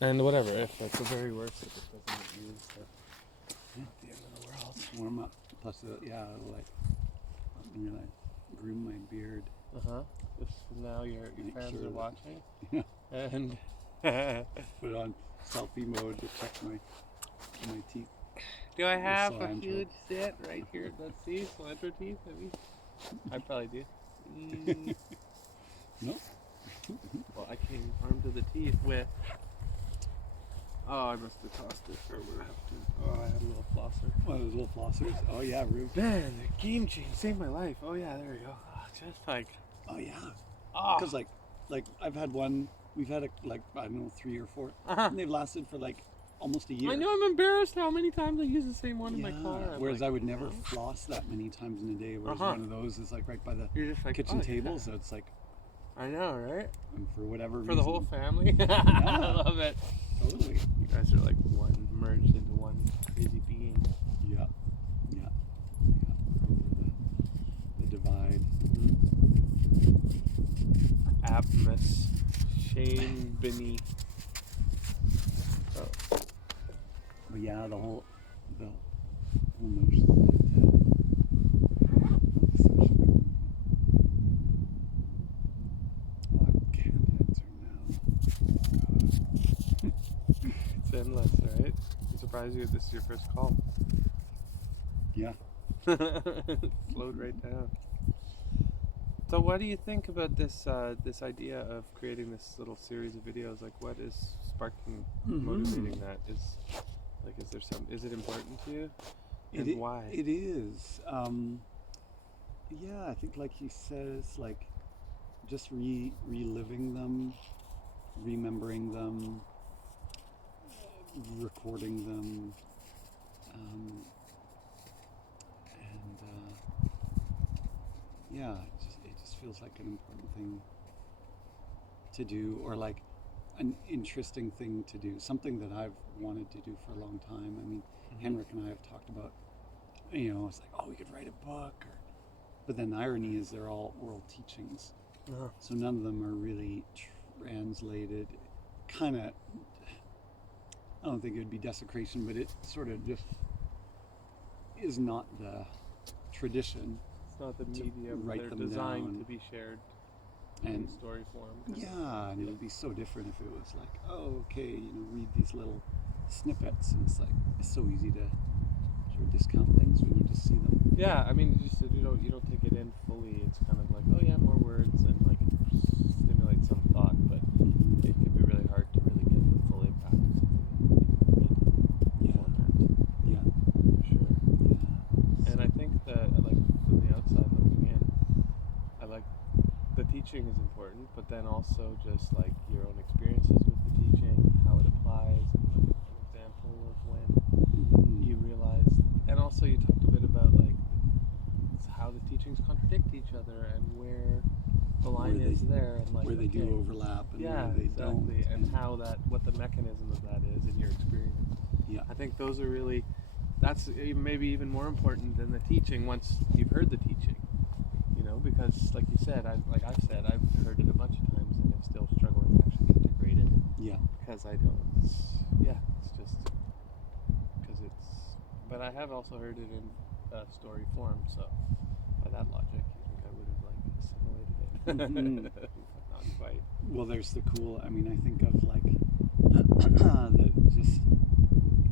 And whatever, if that's the very worst, if it doesn't get used, Yeah. not the end of the world. Warm up. Plus, yeah, like I'm gonna groom my beard. Just now your Make fans sure are that- watching. Yeah. And Put it on selfie mode to check my teeth. do I have a cilantro. huge set right here? Let's see, cilantro teeth, maybe? I probably do. Nope. Well, I came armed to the teeth with. Oh, I must have tossed it. Or would I have to? Oh, I had a little flosser. One of those little flossers. Oh yeah, Rube. Man, the game change saved my life. Oh yeah, there we go. Oh, just like. Oh yeah. Oh. Because like I've had one. We've had like I don't know 3 or 4, and they've lasted for like almost a year. I know I'm embarrassed how many times I use the same one in my car. Whereas like, I would never floss that many times in a day. Whereas one of those is like right by the You're just like, kitchen oh, table, yeah. so it's like. I know, right? And for whatever reason. For the whole family. I love it. Totally. You guys are like one merged into one crazy being. Yeah. Over the divide. Abmas. Shane Binney. Oh. But yeah, the whole notion that I can't answer now. It's endless, right? I'm surprised this is your first call. Yeah. Slowed right down. So what do you think about this this idea of creating this little series of videos? Like, what is sparking, motivating that? Is it important to you? And why? It is. Yeah, I think like he says, like just reliving them, remembering them, recording them, and yeah, it just feels like an important thing to do, or like an interesting thing to do, something that I've wanted to do for a long time. I mean, Henrik and I have talked about, it's like, oh, we could write a book, but then the irony is they're all oral teachings, so none of them are really translated. Kind of, I don't think it would be desecration, but it sort of just is not the tradition. It's not the medium. Write They're them designed down. to be shared And in story form. yeah, and it would be so different if it was like, oh, okay, read these little snippets, and it's like it's so easy to sort of discount things when you just see them. Yeah, I mean, just you don't take it in fully. It's kind of like, oh yeah, more words, and like it stimulates some thought, but it can be really hard to really get the full impact of something in format. Yeah, For sure. yeah. And I think that, like, from the outside looking in, I like the teaching is important, but then also just like your own experiences with the teaching, how it applies, and like an example of when you realize. And also, you talked a bit about like how the teachings contradict each other and where the line is there, and like where they do overlap and where they don't, and how what the mechanism of that is in your experience. Yeah, I think those are really, that's maybe even more important than the teaching once you've heard the teaching, because like you said, I've heard it a bunch of times and I'm still struggling to actually integrate it. Yeah. Because I don't, it's just, because but I have also heard it in story form, so by that logic, you think I would have like assimilated it. But not quite. Well, there's the cool, I think of like, that just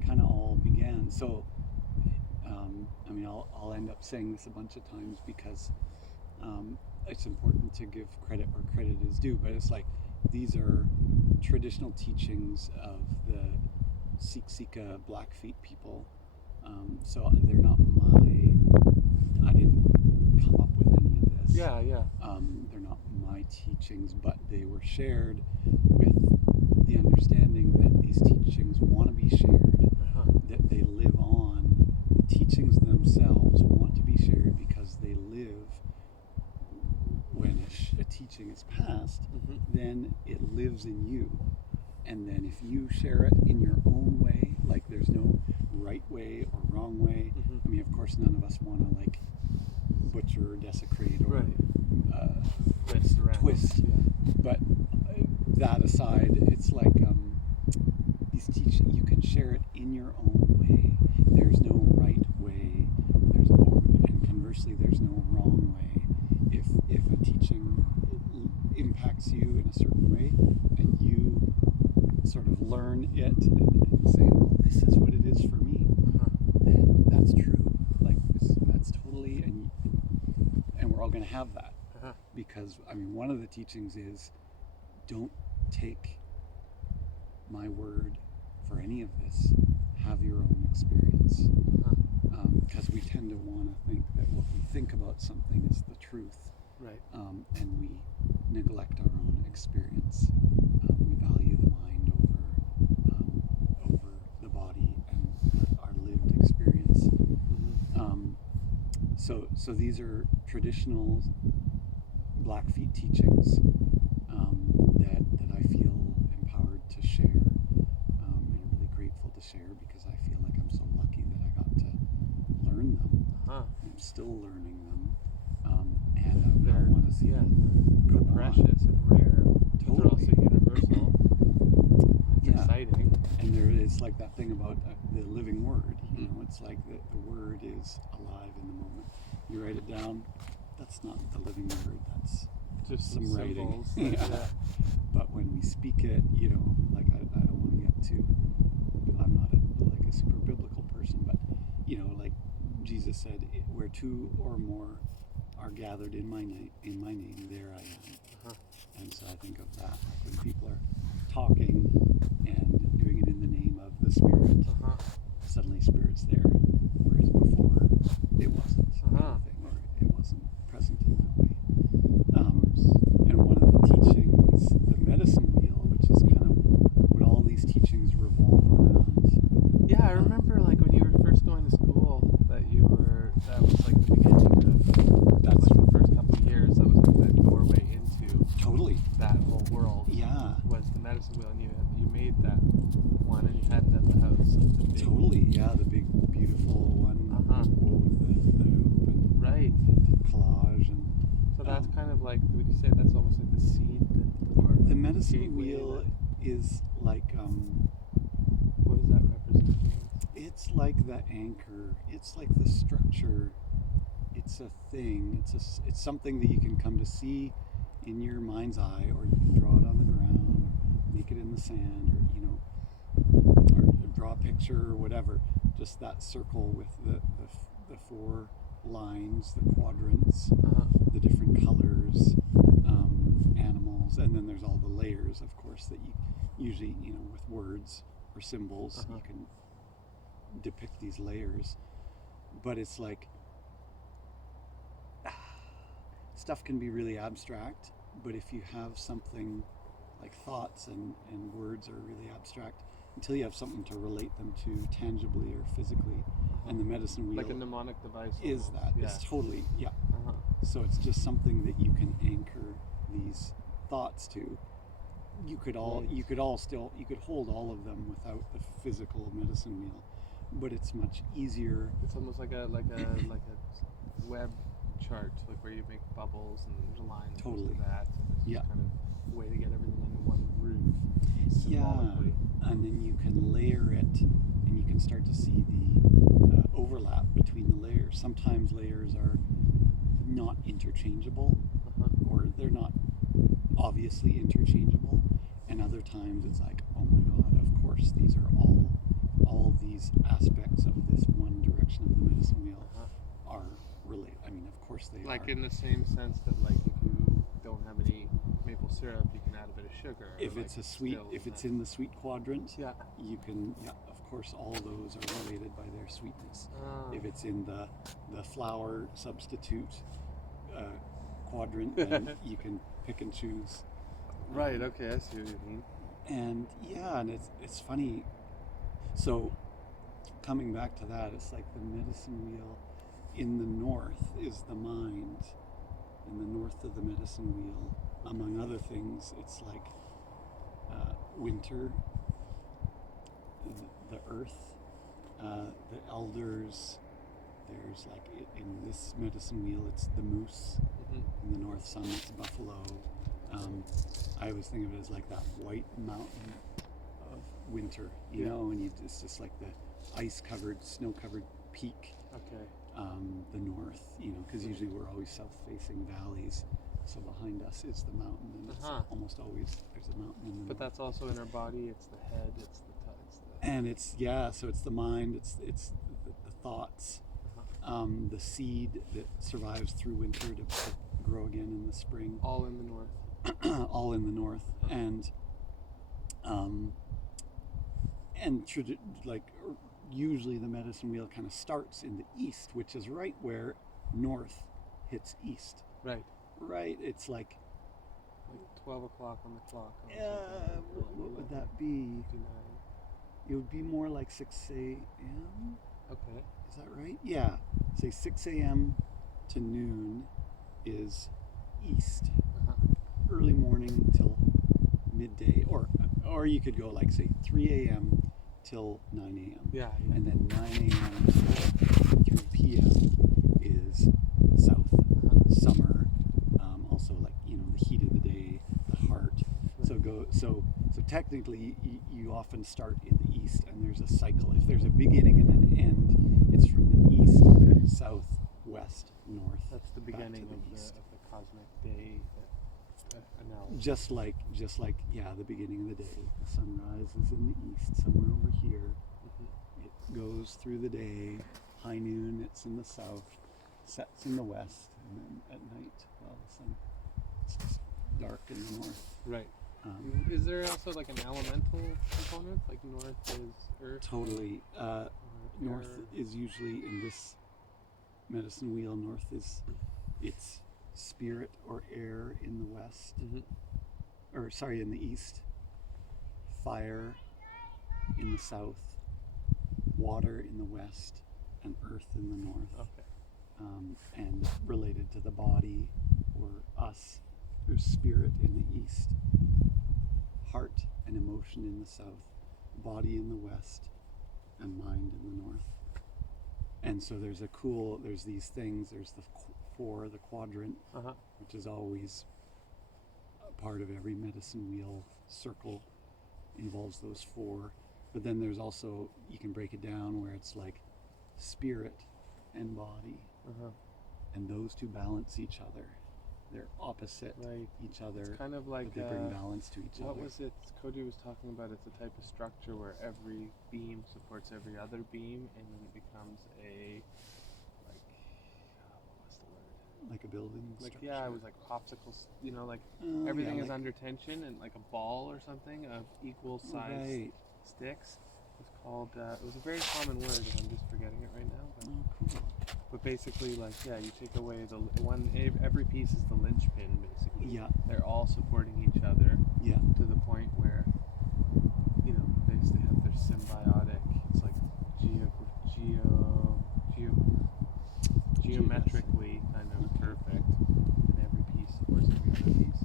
kind of all began. So, I'll end up saying this a bunch of times because it's important to give credit where credit is due, but it's like these are traditional teachings of the Siksika Blackfeet people. So they're not I didn't come up with any of this. Yeah. They're not my teachings, but they were shared with the understanding that these teachings want to be shared, that they live on. The teachings themselves want to be shared because they live. When a teaching is passed, then it lives in you. And then if you share it in your own way, like there's no right way or wrong way. Of course, none of us want to like butcher or desecrate or twist around. But that aside, it's like in your own way. There's no right way. And conversely, there's no wrong way. If a teaching impacts you in a certain way, and you sort of learn it and say, well, this is what it is for me, then that's true. Like that's totally, and we're all going to have that, because I mean, one of the teachings is, don't take my word for any of this. Have your own experience. Because we tend to want to think that what we think about something is the truth, Right. And we neglect our own experience. We value the mind over the body and our lived experience. So these are traditional Blackfeet teachings that I feel empowered to share, and really grateful to share, because I feel like I'm so lucky that I got to learn them. I'm still learning them, and I want to see them they're go precious on. and rare, but they're also Totally. universal. It's exciting. And there is like that thing about the living word. You know, it's like the word is alive in the moment. You write it down, that's not the living word, that's Just some writing. symbols. But when we speak it, you know, like I don't want to get too, I'm not like a super biblical person, but you know, like Jesus said, where two or more are gathered in my name, there I am. And so I think of that, like when people are talking and doing it in the name of the Spirit, suddenly Spirit's there, whereas before it wasn't, kind of thing, or it wasn't present in that way. And one of the teachings, the medicine wheel, which is kind of what all these teachings revolve around. Yeah, I remember like when you were first going to school that was like the beginning of, that's like the first couple of years, that was like the doorway into Totally that whole world. Yeah. Was the medicine wheel, and you made that one and you had it at the house. Like the big, totally, yeah, the big beautiful one with the hoop and, right. and collage and so that's kind of like, would you say that's almost like the seed or the medicine gateway wheel that, is like what does that represent? it's like the anchor, it's like the structure, it's a thing, it's something that you can come to see in your mind's eye, or you can draw it on the ground, or make it in the sand, or you know, or draw a picture or whatever. Just that circle with the four lines, the quadrants, the different colors, animals, and then there's all the layers, of course, that you usually, you know, with words or symbols, you can depict these layers. But it's like stuff can be really abstract, but if you have something like thoughts and words are really abstract until you have something to relate them to tangibly or physically. And the medicine wheel, like a mnemonic device is almost. that. Yeah. It's totally, So it's just something that you can anchor these thoughts to. You could hold all of them without the physical medicine wheel, but it's much easier. It's almost like a web chart, like where you make bubbles and there's lines. Totally. To that. And it's just kind of a way to get everything under one roof. Symbolically. And then you can layer it, and you can start to see the overlap between the layers. Sometimes layers are not interchangeable, or they're not obviously interchangeable, and other times it's like, oh my god, of course these are all these aspects of this one direction of the medicine wheel are related. I mean, of course they are. Like in the same sense that, like, if you don't have any maple syrup, you can add a bit of sugar. If it's a sweet, if it's in the sweet quadrant, you can, of course, all those are related by their sweetness. If it's in the flour substitute quadrant, then you can pick and choose. Right. Okay, I see what you mean. And and it's funny. So coming back to that, it's like the medicine wheel in the north is the mind. In the north of the medicine wheel, among other things, it's like winter, the earth, the elders. There's like, in this medicine wheel, it's the moose. In the north sun, it's buffalo. I always think of it as like that white mountain of winter, Yeah. and it's just like the ice-covered, snow-covered peak, Okay. the north, because usually we're always south-facing valleys. So behind us is the mountain, and it's almost always there's a mountain in the But north. that's also in our body. It's the head. It's the And so it's the mind. It's the thoughts, the seed that survives through winter to grow again in the spring. all in the north. All in the north, and usually the medicine wheel kind of starts in the east, which is right where north hits east. Right. Right. It's like 12 o'clock on the clock. what would that be? 59. It would be more like 6 a.m. Okay. Is that right? Yeah. Say 6 a.m. to noon is east. Early morning till midday, or you could go like say 3 a.m. till 9 a.m. Yeah. And then 9 a.m. till 3 p.m. is south. Summer. Also like the heat of the day, the heart. So technically you often start in the east, and there's a cycle. If there's a beginning and an end, it's from the east, south, west, north. That's the beginning of the cosmic day analogy. Just like the beginning of the day. The sunrise is in the east, somewhere over here. It goes through the day. High noon, it's in the south. Sets in the west, and then at night, it's just dark in the north. Right. Is there also like an elemental component? Like north is earth? Totally. North is usually in this medicine wheel. North is it's spirit or air in the west, in the east. Fire in the south, water in the west, and earth in the north. Okay. And related to the body or us, there's spirit in the east, heart and emotion in the south, body in the west, and mind in the north. And so there's these things. There's the quadrant, which is always a part of every medicine wheel circle, involves those 4. But then there's also, you can break it down where it's like spirit and body. And those two balance each other. They're opposite each other. It's kind of like but they bring balance to each other. What was it Cody was talking about? It's a type of structure where every beam supports every other beam, and then it becomes what's the word? Like a building structure? It was like popsicles. Everything is under tension, and like a ball or something of equal size sticks. It's called. It was a very common word, and I'm just forgetting it right now. But, cool. But basically, you take away the one. Every piece is the linchpin, basically. Yeah. They're all supporting each other. Yeah. To the point where, they have their symbiotic. It's like geometrically kind of perfect, and every piece supports every other piece.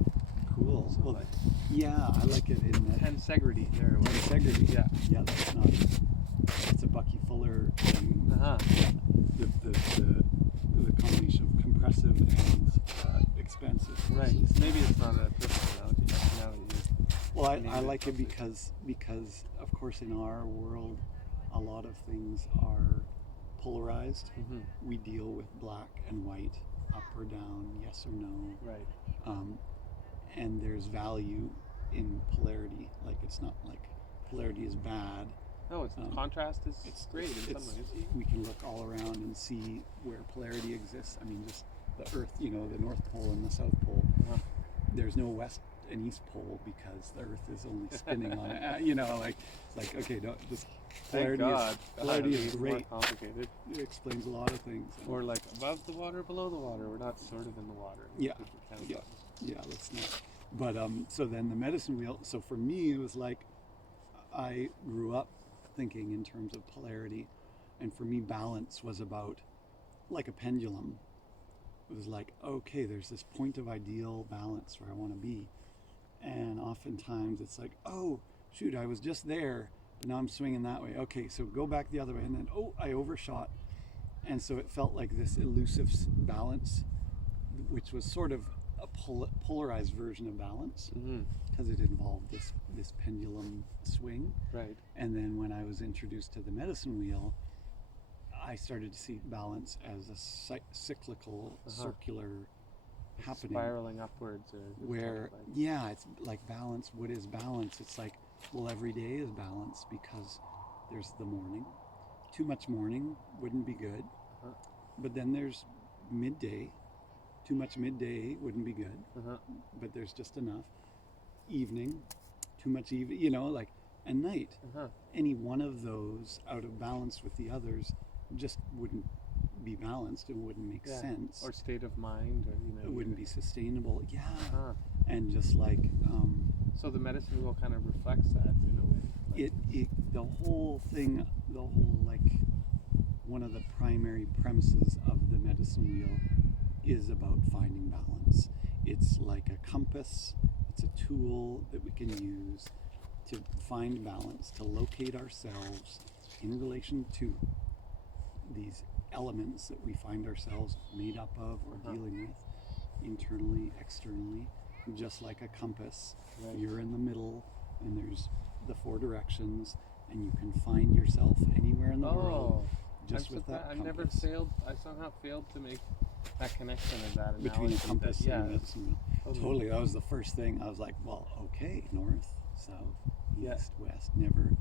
Cool. So I like it in the tensegrity. There. Tensegrity. Yeah. Yeah, that's a Bucky Fuller thing. The combination of compressive and expansive forces. Right. Maybe it's not a perfect analogy. Well, I like it because of course in our world a lot of things are polarized. We deal with black and white, up or down, yes or no. Right. And there's value in polarity. Like it's not like polarity is bad. No, contrast is great in some ways. We can look all around and see where polarity exists. I mean, just the Earth, the North Pole and the South Pole. There's no West and East Pole because the Earth is only spinning on it. Okay, no, this polarity is great. More complicated. It explains a lot of things. Or like above the water, below the water. We're not sort of in the water. Yeah, let's not. But so then the medicine wheel. So for me, it was like I grew up thinking in terms of polarity, and for me balance was about like a pendulum. It was like, okay, there's this point of ideal balance where I want to be, and oftentimes it's like, oh shoot, I was just there, but now I'm swinging that way. Okay, so go back the other way, and then I overshot, and so it felt like this elusive balance, which was sort of a polarized version of balance, Mm-hmm. because it involved this pendulum swing. Right. And then when I was introduced to the medicine wheel, I started to see balance as a cyclical, circular happening. Spiraling upwards, or where, yeah, it's like balance. What is balance? It's like, well, every day is balance, because there's the morning. Too much morning wouldn't be good. But then there's midday. Too much midday wouldn't be good. But there's just enough. Evening. Too much evening, like, and night. Any one of those out of balance with the others just wouldn't be balanced. It wouldn't make sense. Or state of mind, or it wouldn't be sustainable. Yeah. And just like so the medicine wheel kind of reflects that in a way. Like the whole thing, like, one of the primary premises of the medicine wheel is about finding balance. It's like a compass. It's a tool that we can use to find balance, to locate ourselves in relation to these elements that we find ourselves made up of or dealing with, internally, externally. Just like a compass, you're in the middle, and there's the four directions, and you can find yourself anywhere in the world just with that compass. I somehow failed to make that connection of that between a compass and a medicine wheel. Totally. Totally, that was the first thing. I was like, well, okay, north, south, east, west. Never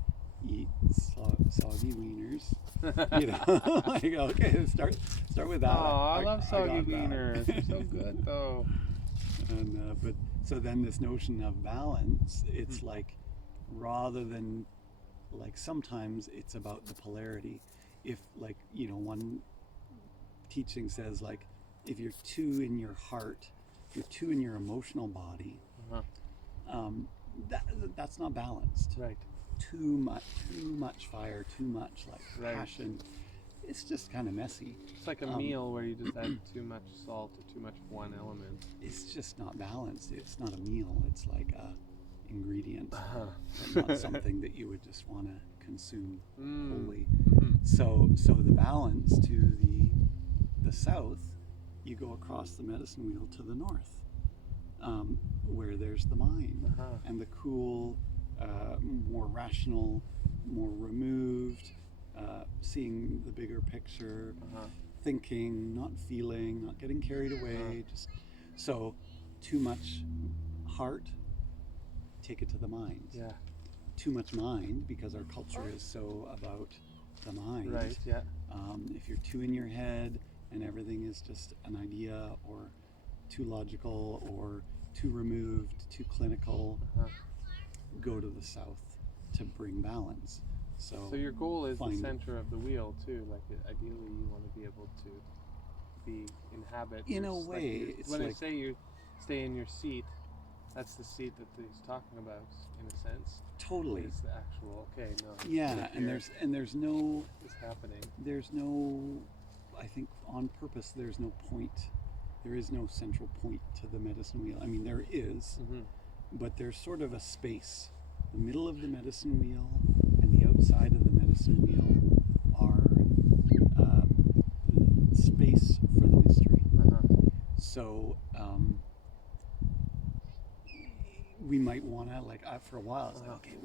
eat soggy wieners. Like, okay, start with that. Oh, I love soggy wieners. They're so good, though. And but so then this notion of balance, it's like, rather than, like, sometimes it's about the polarity. If, like, one teaching says, like, if you're too in your heart, you're too in your emotional body, that's not balanced. Right. Too much fire, too much, like, passion. It's just kind of messy. It's like a meal where you just add too much salt or too much of one element. It's just not balanced. It's not a meal. It's like a ingredient, but not something that you would just want to consume wholly. So the balance to the south, you go across the medicine wheel to the north, where there's the mind and the cool, more rational, more removed, seeing the bigger picture, thinking, not feeling, not getting carried away. Just so too much heart, take it to the mind. Yeah. Too much mind, because our culture is so about the mind. Right. Yeah. If you're too in your head and everything is just an idea, or too logical, or too removed, too clinical, go to the south to bring balance. So your goal is the center of the wheel too. Like, ideally, you want to be able to inhabit. In a way, like, when I say you stay in your seat, that's the seat that he's talking about, in a sense. Totally. It's the actual. Okay. No. Yeah, and there's no. It's happening. There's no. I think on purpose, there's no point. There is no central point to the medicine wheel. I mean, there is, but there's sort of a space. The middle of the medicine wheel and the outside of the medicine wheel are space for the mystery. So we might want to, like, for a while, it's like, okay,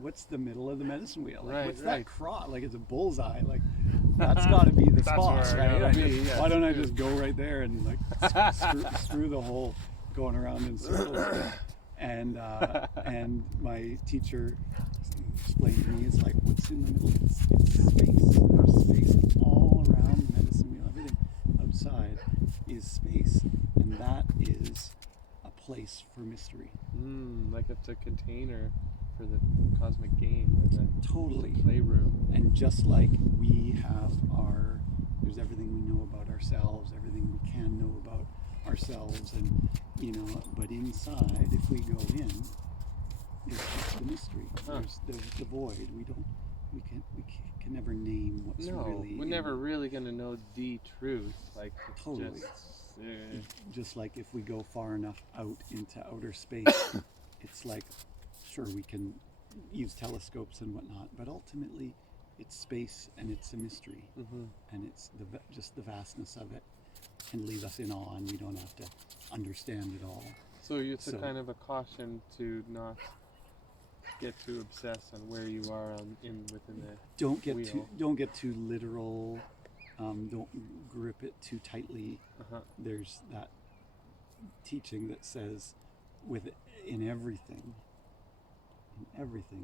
what's the middle of the medicine wheel? Like, what's that cross? Like, it's a bullseye. Like, that's got to be the spot, right? Why don't I just go right there and, like, screw the whole going around in circles? And my teacher explained to me, it's like, what's in the middle? It's space. There's space all around the medicine wheel. Everything outside is space, and that is a place for mystery. Like it's a container for the cosmic game, or the playroom. And just like we have there's everything we know about ourselves, everything we can know about ourselves, and but inside, if we go in, is just the mystery. There's the void. We can never name what's really. We're never really gonna know the truth. Like, totally. Just like if we go far enough out into outer space, it's like, sure, we can use telescopes and whatnot, but ultimately, it's space and it's a mystery, and it's just the vastness of it. can leave us in awe, and we don't have to understand it all. So it's a So- kind of a caution to not get too obsessed on where you are within the wheel. Don't get too literal. Don't grip it too tightly. There's that teaching that says, in everything,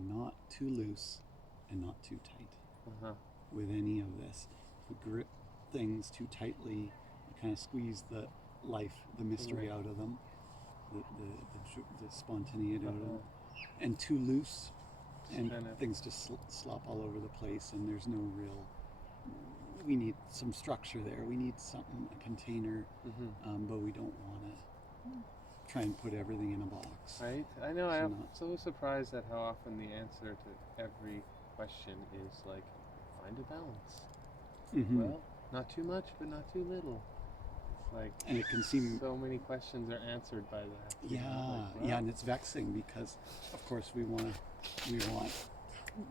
not too loose and not too tight. With any of this, if we grip things too tightly, you kind of squeeze the mystery out of them, the spontaneity out of them, and too loose, and things just slop all over the place, and there's no real. We need some structure there. We need something, a container, but we don't want to try and put everything in a box. Right? I know. I'm so surprised at how often the answer to every question is like, find a balance. Well, not too much, but not too little. It's like, and it can seem so many questions are answered by that. Yeah, and it's vexing because, of course, we want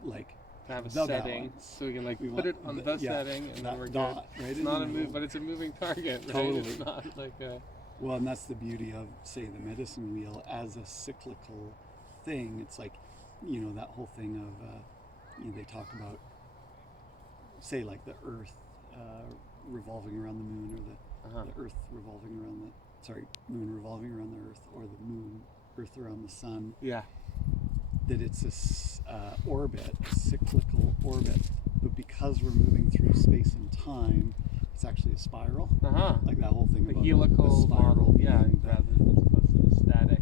like to have a the setting, balance. so we can put it on the setting, and then we're dot, good. Right? It's not a move, but it's a moving target, right? Totally. It's not like a. Well, and that's the beauty of, say, the medicine wheel as a cyclical thing. It's like, that whole thing of, they talk about, say, like the Earth revolving around the moon, or the Earth revolving around moon revolving around the Earth, or the moon, Earth around the sun. Yeah. That it's a cyclical orbit, but because we're moving through space and time, it's actually a spiral. Like that whole thing the about helical the spiral. model, rather as opposed to the static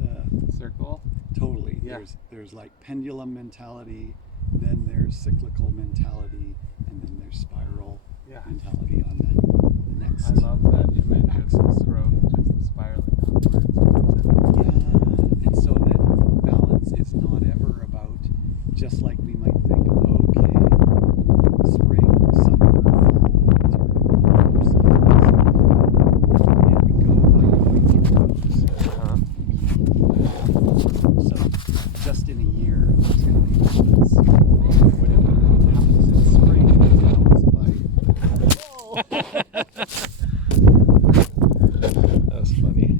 circle. Totally. Yeah. There's like pendulum mentality, then there's cyclical mentality, and then there's spiral mentality on the next. I love that image of growth, just spiraling upwards. Yeah, and so that balance is not ever about, just like we might think, okay, spring, summer, fall, winter, 4 seasons, and we go by going through those. So just in a year, there's going to be balance. Whatever happens in spring is balanced by. That was funny.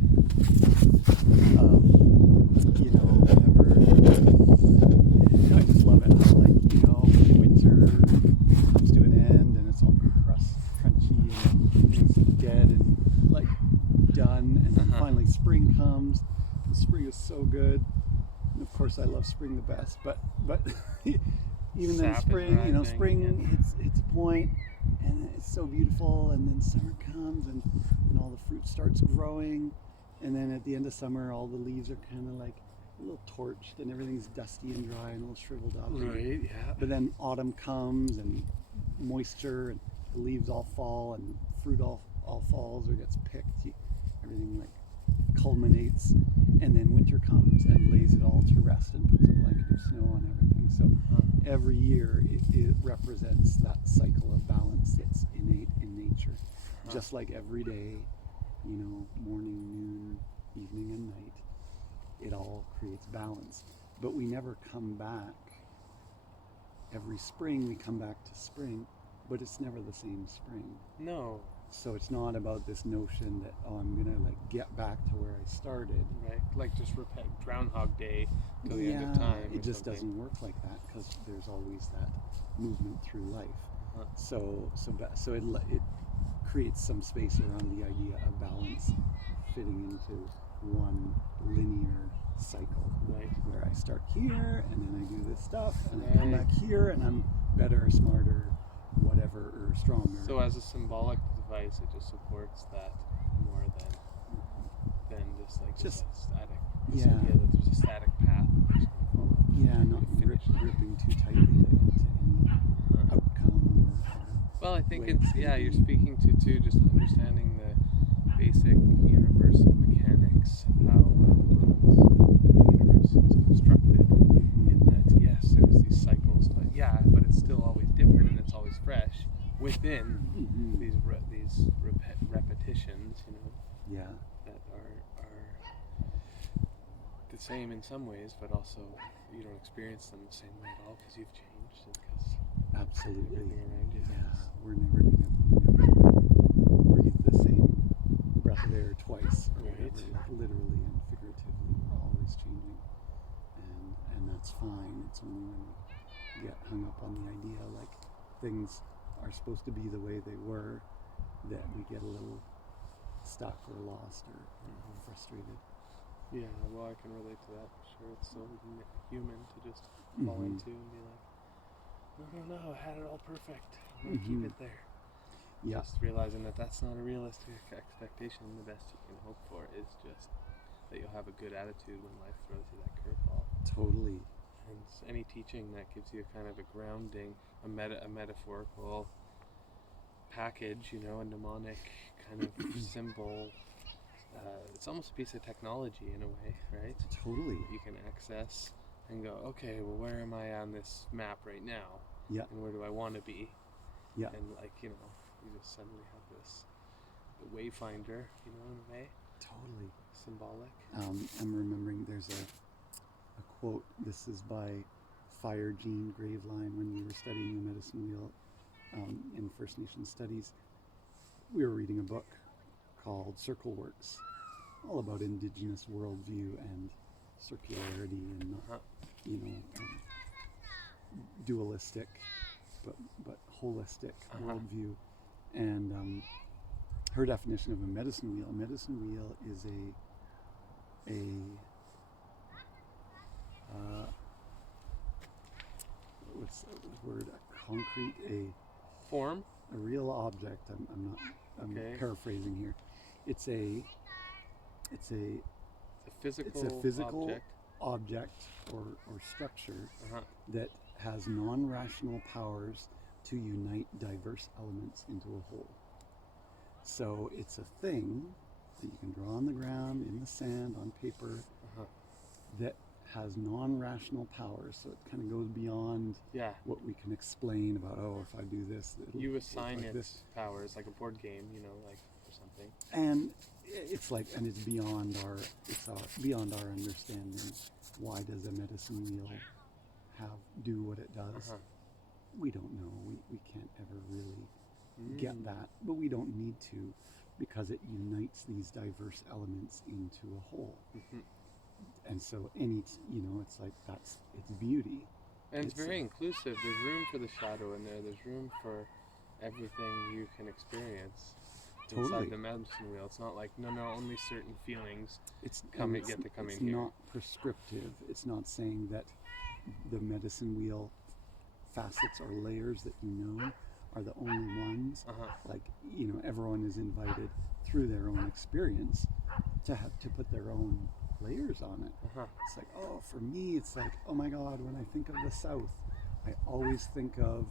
I just love it how, winter comes to an end and it's all crunchy and things dead and done, and then finally spring comes. And spring is so good. And of course, I love spring the best, but even then, spring, spring hits a point, and it's so beautiful, and then summer comes, and all the fruit starts growing, and then at the end of summer, all the leaves are kind of like a little torched, and everything's dusty and dry and a little shriveled up. Right, yeah. But then autumn comes, and moisture, and the leaves all fall, and fruit all falls or gets picked. Everything culminates, and then winter comes and lays it all to rest and puts a blanket of snow on everything. So every year it represents that cycle of balance that's innate in nature. Just like every day, morning, noon, evening, and night, it all creates balance. But we never come back. Every spring we come back to spring, but it's never the same spring. No. So it's not about this notion that, I'm going to get back to where I started. Right, like just repeat Groundhog Day till the end of time. It just doesn't work like that, because there's always that movement through life. So it creates some space around the idea of balance fitting into one linear cycle. Right. Where I start here, and then I do this stuff, and I come back here, and I'm better, smarter, whatever, or stronger. So as a symbolic device, it just supports that more than just a static. This idea that there's a static path that you're just going to follow. Yeah, not gripping too tightly into any outcome. Well, I think you're speaking to just understanding the basic universal mechanics of how the universe is constructed. In that, yes, there's these cycles, but it's still always different and it's always fresh within these repetitions, that are the same in some ways, but also you don't experience them the same way at all because you've changed and because absolutely everything around you. Yeah, we're never gonna breathe the same literally and figuratively, we're always changing, and that's fine. It's only when we get hung up on the idea like things are supposed to be the way they were that we get a little stuck or lost or frustrated. Yeah, well, I can relate to that for sure. It's so human to just fall into and be like, no, I had it all perfect. I'm gonna keep it there. Yeah. Just realizing that that's not a realistic expectation. The best you can hope for is just that you'll have a good attitude when life throws you that curveball. Totally. And any teaching that gives you kind of a grounding, a metaphorical package, a mnemonic kind of symbol. It's almost a piece of technology in a way, right? Totally. You can access and go, okay, well, where am I on this map right now? Yeah. And where do I want to be? Yeah. And you just suddenly have the wayfinder, in a way. Totally. Symbolic. I'm remembering there's a quote. This is by Fire Jean Graveline when we were studying the medicine wheel in First Nation Studies. We were reading a book called Circle Works, all about Indigenous worldview and circularity and not, dualistic, but holistic worldview. And her definition of a medicine wheel is what's the word? A concrete, a form, a real object. I'm paraphrasing here. It's a physical object or structure that has non-rational powers to unite diverse elements into a whole. So it's a thing that you can draw on the ground, in the sand, on paper, that has non-rational powers. So it kind of goes beyond what we can explain about, if I do this, you assign like it this. powers, like a board game, or something. And it's beyond beyond our understanding. Why does a medicine wheel do what it does? We don't know. We can't ever really get that, but we don't need to, because it unites these diverse elements into a whole. And so it's beauty. And it's very inclusive. There's room for the shadow in there. There's room for everything you can experience inside the medicine wheel. It's not like, no, only certain feelings get to come in here. It's not prescriptive. It's not saying that the medicine wheel facets or layers that are the only ones. Everyone is invited through their own experience to put their own layers on it. It's like, for me, it's like, oh my God, when I think of the South, I always think of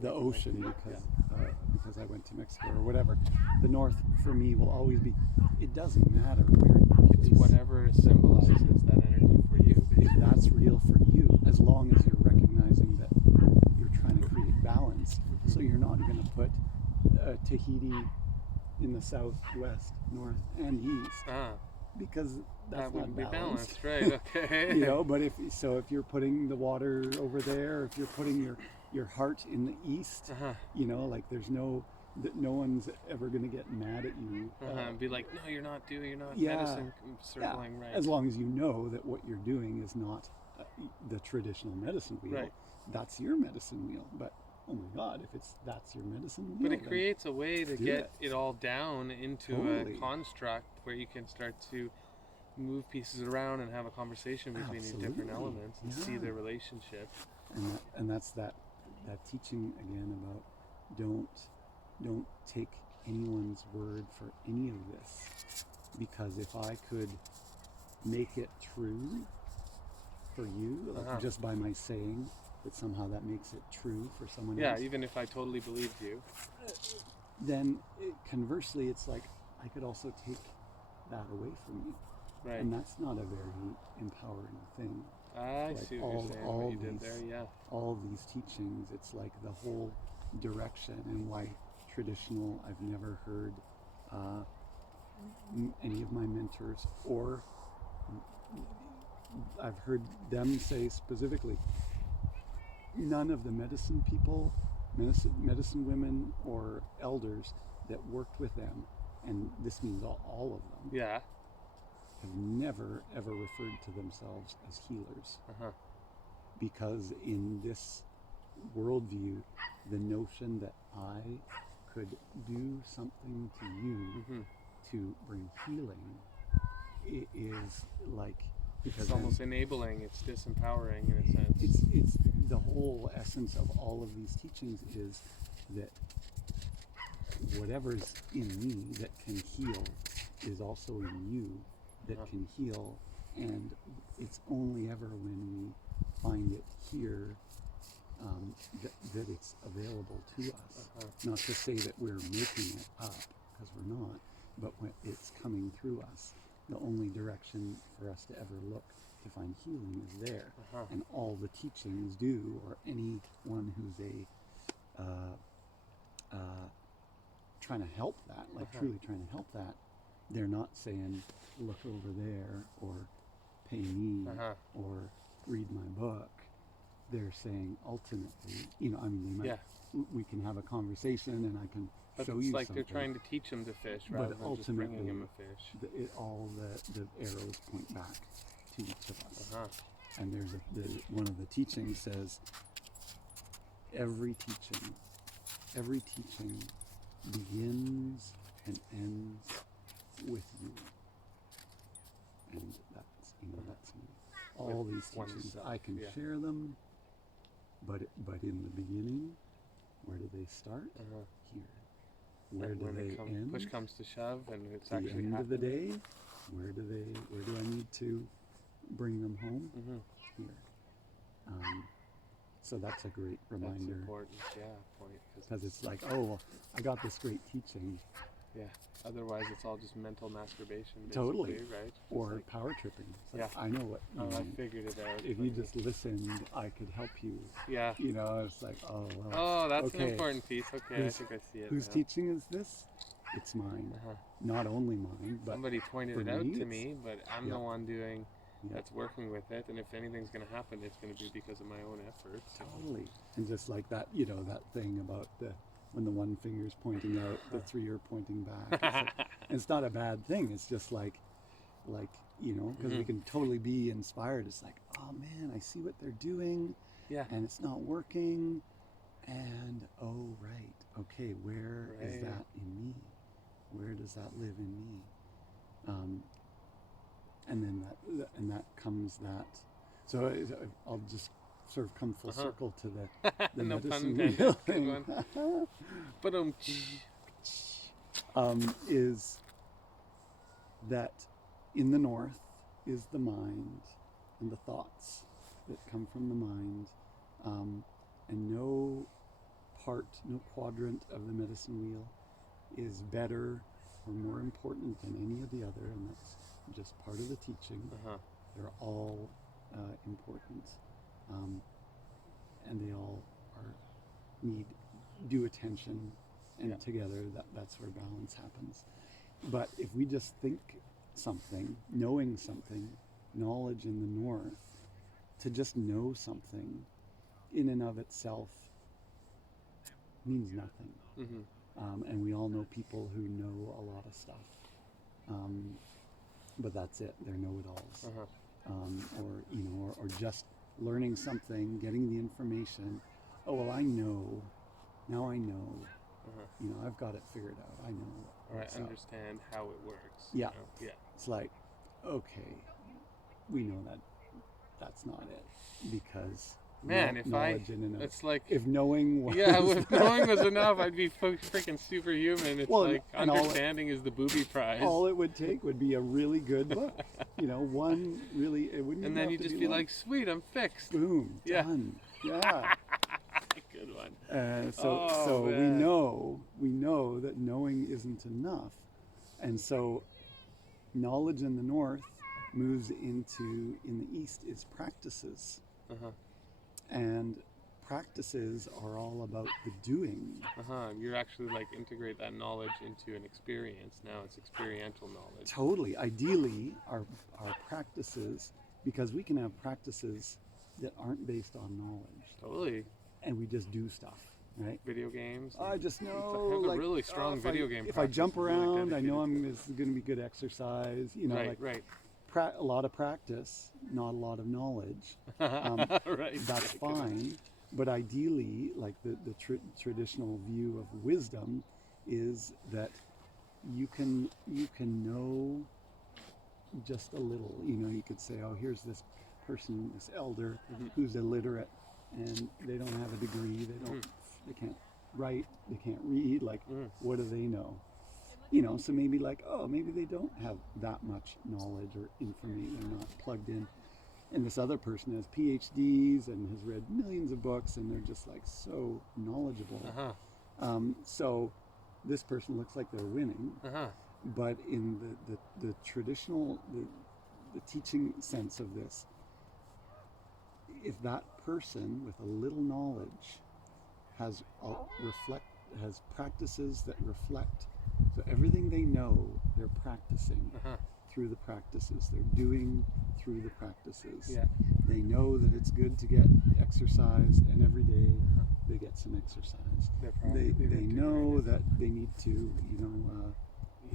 the ocean because I went to Mexico or whatever. The North for me will always be. It doesn't matter where it's whatever symbolizes that energy for you. If that's real for you, as long as you're recognizing that you're trying to create balance. So you're not going to put Tahiti in the south, west, north, and east. Because that's that wouldn't not be balanced, right? Okay. But if you're putting the water over there, if you're putting your heart in the east, there's no one's ever going to get mad at you. And be like, no, you're not medicine circling right. As long as you know that what you're doing is not the traditional medicine wheel. Right. That's your medicine wheel. But oh my God, if that's your medicine wheel. But it creates a way to get it all down into a construct where you can start to move pieces around and have a conversation between these different elements and see their relationship. And that's that teaching again about don't take anyone's word for any of this, because if I could make it true for you, just by my saying that somehow that makes it true for someone else. Yeah, even if I totally believed you. Then conversely, it's like I could also take that away from you. Right. And that's not a very empowering thing. I see what you're saying, what you did there, all these teachings, it's like the whole direction, and why traditional, I've never heard any of my mentors, or I've heard them say specifically, none of the medicine people, medicine women or elders that worked with them and this means all of them, Yeah. have never ever referred to themselves as healers. Uh-huh. Because in this worldview, the notion that I could do something to you to bring healing is like, It's almost enabling, it's disempowering in a sense. it's the whole essence of all of these teachings is that whatever's in me that can heal is also in you that can heal, and it's only ever when we find it here that it's available to us. Not to say that we're making it up, because we're not, but when it's coming through us, the only direction for us to ever look to find healing is there. And all the teachings do, or anyone who's trying to help that, like truly trying to help that, they're not saying, look over there, or pay me, or read my book. They're saying ultimately, they might, we can have a conversation and I can show you something. It's like they're trying to teach him to fish rather than just bringing him a fish. All the arrows point back to each of us. And there's one of the teachings says, every teaching begins and ends with you. And that's me. All these teachings, I can share them, but in the beginning, where do they start? Here. Where do they end? Push comes to shove, and it's the actually end of the day. Where do I need to bring them home? Here. So that's a great reminder. That's important, point. Because it's like, oh, well, I got this great teaching. Yeah. Otherwise, it's all just mental masturbation, basically, totally, right? Or like, power tripping. Like, I know what. I figured it out. If you just listened, I could help you. Yeah. It's like, oh, well. Oh, that's an important piece. Okay, I think I see it. Whose teaching is this? It's mine. Not only mine, but somebody pointed it out to me, but I'm the one doing. Yeah. That's working with it, and if anything's going to happen, it's going to be because of my own efforts. Totally. And just like that, that thing about when the one finger's pointing out, the three are pointing back. It's not a bad thing. It's just like because we can totally be inspired. It's like, oh man, I see what they're doing, and it's not working, and oh right, okay, where is that in me? Where does that live in me? And then that comes that. So I'll just sort of come full circle to the no medicine wheel thing. But is that in the north is the mind and the thoughts that come from the mind, and no quadrant of the medicine wheel is better or more important than any of the other, and that's just part of the teaching. They're all important, and they all need due attention, and together that's where balance happens. But if we just think something, knowing something, knowledge in the north, to just know something in and of itself means nothing. And we all know people who know a lot of stuff, but that's it. They're know-it-alls, or just learning something, getting the information. Oh well, I know. Now I know. I've got it figured out. I know. Or I understand how it works. Yeah. Yeah. It's like, okay, we know that that's not it, because man, it's like if knowing was if knowing was enough, I'd be freaking superhuman. It's like understanding is the booby prize. All it would take would be a really good book, one really. It wouldn't. And then you just be like, sweet, I'm fixed. Boom, done. Yeah. Good one. So we know that knowing isn't enough, and so knowledge in the north moves in the east is practices. And practices are all about the doing. You're actually integrate that knowledge into an experience. Now it's experiential knowledge. Totally. Ideally, our practices, because we can have practices that aren't based on knowledge. Totally. And we just do stuff. right? Video games. I just I know, have a like, really strong if video game if I practice, jump I'm really around, I know dedicated this is going to be good exercise. You know, Right, like right. a lot of practice, not a lot of knowledge. Um, Right. that's Yeah, fine. But ideally, like the traditional view of wisdom is that you can know just a little. You know, you could say, oh, here's this person, this elder, who's illiterate, and they don't have a degree. They can't write. They can't read. Like, what do they know? You know, so maybe like, oh, maybe they don't have that much knowledge or information. They're not plugged in. And this other person has PhDs and has read millions of books, and they're just like so knowledgeable. So this person looks like they're winning. But in the traditional, the teaching sense of this, if that person with a little knowledge has practices that reflect, so everything they know, they're practicing through the practices. They're doing through the practices. Yeah. They know that it's good to get exercise, and every day they get some exercise. They know that they need to,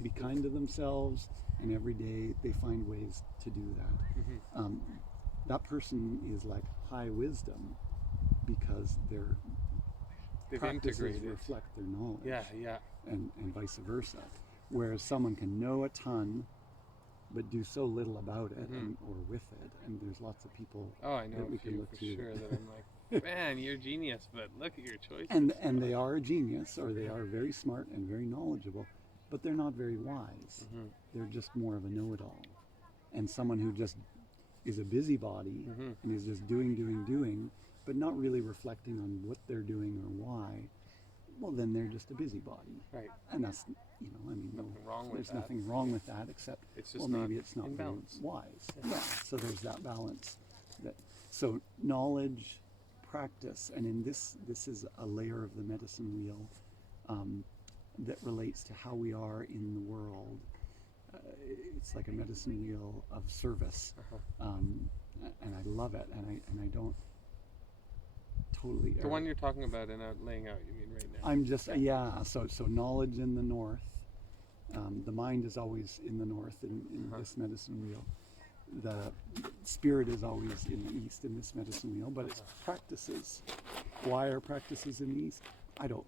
be kind to themselves, and every day they find ways to do that. That person is like high wisdom because They've practices integrated. reflect their knowledge. Yeah. And vice versa. Whereas someone can know a ton but do so little about it or with it, and there's lots of people I know that we a can few look for to. sure that I'm like, man, you're a genius, but look at your choices. And they are a genius, or they are very smart and very knowledgeable, but they're not very wise. They're just more of a know-it-all. And someone who just is a busybody and is just doing, but not really reflecting on what they're doing or why, well, then they're just a busybody. Right. And that's, there's nothing wrong with that, except, it's just well, maybe it's not very wise. Yeah. So there's that balance. So knowledge, practice, and in this is a layer of the medicine wheel that relates to how we are in the world. It's like a medicine wheel of service, and I love it, and I don't totally. The one you're talking about and laying out, you mean right now? I'm just So knowledge in the north. The mind is always in the north in this medicine wheel. The spirit is always in the east in this medicine wheel, but it's practices. Why are practices in the east? I don't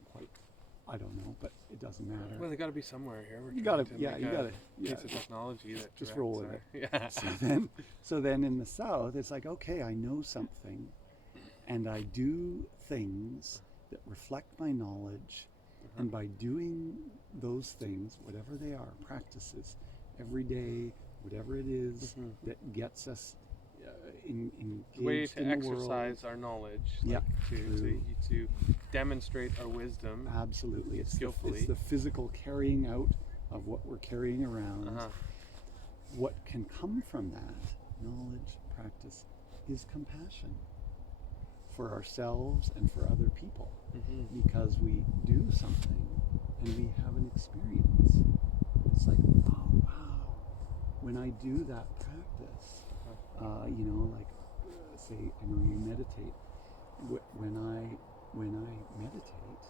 know, but it doesn't matter. Well, they got to be somewhere here. You got to, piece of technology that just roll with it. Yeah. So then in the south, it's like, okay, I know something, and I do things that reflect my knowledge, and by doing those things, whatever they are, practices, every day, whatever it is that gets us engaged way to in the exercise world. our knowledge, Yep. to demonstrate our wisdom. Absolutely, it's skillfully. the physical carrying out of what we're carrying around. What can come from that knowledge, practice, is compassion for ourselves and for other people, because we do something and we have an experience. It's like, oh wow, when I do that practice, say, I know you meditate. When I meditate,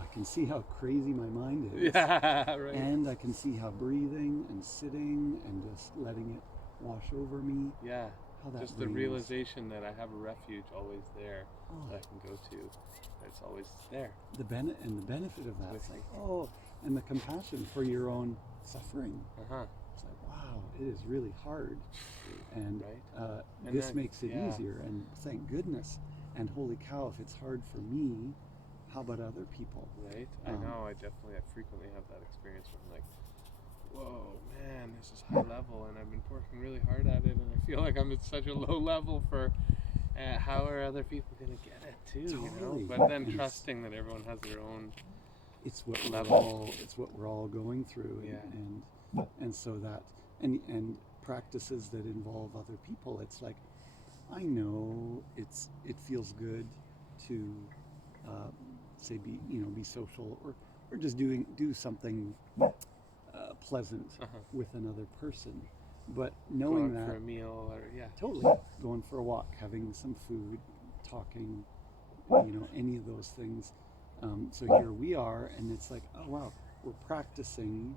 I can see how crazy my mind is. Yeah, right. And I can see how breathing and sitting and just letting it wash over me. Yeah. How that Just the brings- realization that I have a refuge always there that I can go to. It's always there. The benefit of that, it's like, and the compassion for your own suffering. It's like, wow, it is really hard, and And this then, makes it easier. And thank goodness. And holy cow, if it's hard for me, how about other people? Right. I know. I frequently have that experience where I'm like, whoa, man, this is high level, and I've been working really hard at it, and I feel like I'm at such a low level for. How are other people going to get it too? Totally. But then trusting that everyone has their own. It's what level. It's what we're all going through, and so that and practices that involve other people. It's like, I know it feels good to say be social or just do something pleasant with another person, but knowing Go out that for a meal or totally going for a walk, having some food, talking, any of those things. So here we are, and it's like, oh wow, we're practicing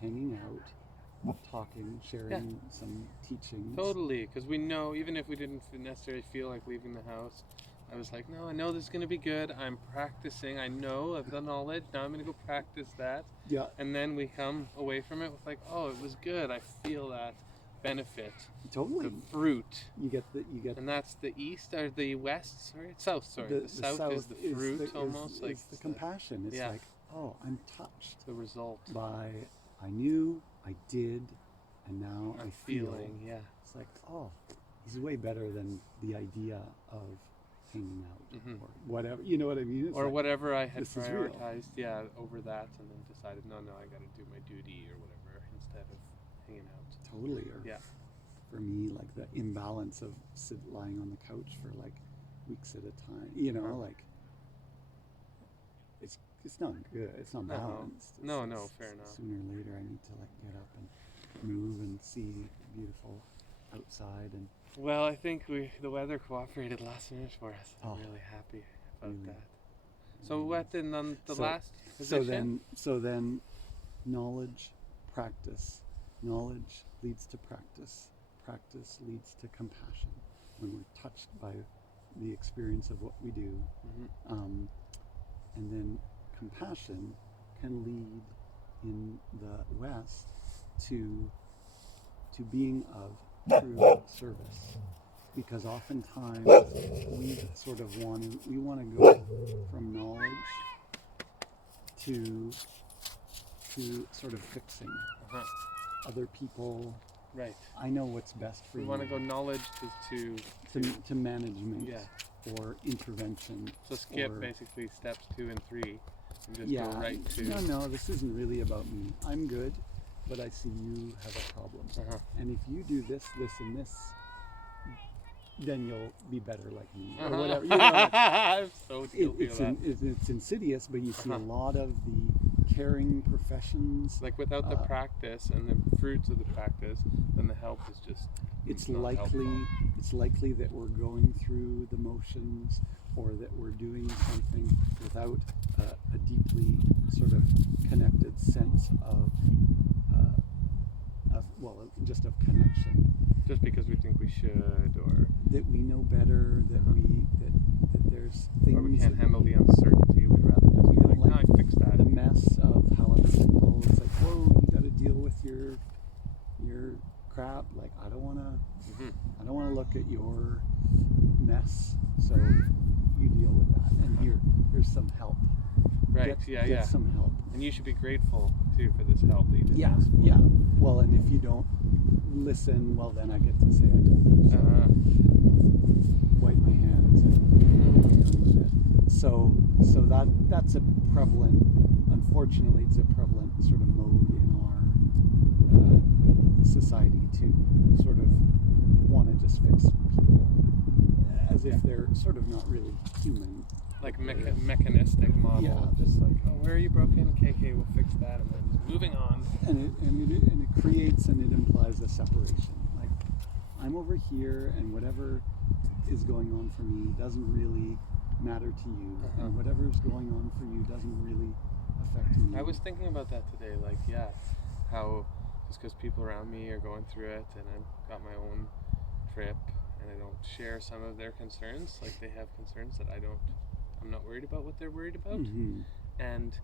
hanging out, talking, sharing some teachings. Totally, because we know, even if we didn't necessarily feel like leaving the house, I was like, no, I know this is going to be good. I'm practicing. I know I've the knowledge. Now I'm going to go practice that. Yeah. And then we come away from it with like, oh, it was good. I feel that benefit. Totally. The fruit. You get. And that's the east or the west? Sorry, south. Sorry, the south is the fruit almost. Like the compassion. It's like, oh, I'm touched. The result. By I knew, I did, and now I'm I feel. Yeah. It's like, oh, he's way better than the idea of hanging out or whatever. You know what I mean? It's or like, whatever I had prioritized, over that, and then decided, no, I got to do my duty or whatever instead of hanging out. Totally. Or for me, like the imbalance of lying on the couch for like weeks at a time. Like it's not good. It's not balanced. No, fair enough. Sooner or later, I need to like get up and move and see beautiful outside and. Well, I think the weather cooperated last minute for us. I'm really happy about that. So what then on the last position? So then knowledge, practice. Knowledge leads to practice. Practice leads to compassion. When we're touched by the experience of what we do. And then compassion can lead in the West to being of true service, because oftentimes we sort of want to go from knowledge to sort of fixing other people. Right. I know what's best for you. We want to go knowledge to management or intervention. So skip basically steps 2 and 3 and just go right to. No, this isn't really about me. I'm good, but I see you have a problem. And if you do this, and this, then you'll be better like me, or whatever. I'm so guilty of that. It's insidious, but you see a lot of the caring professions. Like without the practice and the fruits of the practice, then the help is just. It's likely that we're going through the motions, or that we're doing something without a deeply sort of connected sense of just of connection. Just because we think we should, or that we know better, that there's things. Or we can't handle the uncertainty. We'd rather just be like, no, I fixed that. The mess of how other people. It's like, whoa, you got to deal with your crap. Like, I don't want to look at your mess. So you deal with that, and here's some help. Right. Get some help. And you should be grateful too for this help that you did ask for. Yeah. Well, and if you don't listen, well, then I get to say I told you so. And wipe my hands and so that's a prevalent. Unfortunately, it's a prevalent sort of mode in our society to sort of want to just fix people as if they're sort of not really human. Like mechanistic model. Yeah. Just like, oh, where are you broken? Okay, we'll fix that, and then just moving on. And it creates and it implies a separation. Like, I'm over here, and whatever is going on for me doesn't really matter to you, and whatever's going on for you doesn't really affect me. I was thinking about that today. Like, how just because people around me are going through it, and I've got my own trip, and I don't share some of their concerns. Like, they have concerns that I'm not worried about what they're worried about. And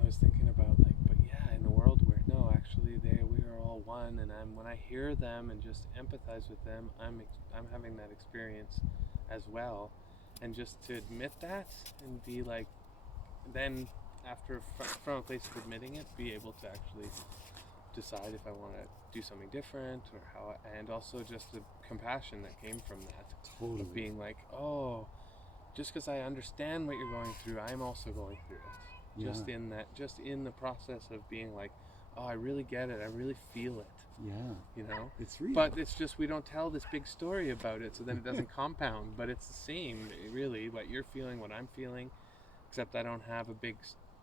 I was thinking about like, but in the world where no, actually we are all one, and when I hear them and just empathize with them, I'm having that experience as well, and just to admit that and be like, then after from a place of admitting it, be able to actually decide if I want to do something different or how, and also just the compassion that came from that. Totally. Of being like, oh, just because I understand what you're going through, I'm also going through it. Just in the process of being like, oh, I really get it. I really feel it. Yeah. It's real. But it's just we don't tell this big story about it, so then it doesn't compound. But it's the same, really, what you're feeling, what I'm feeling, except I don't have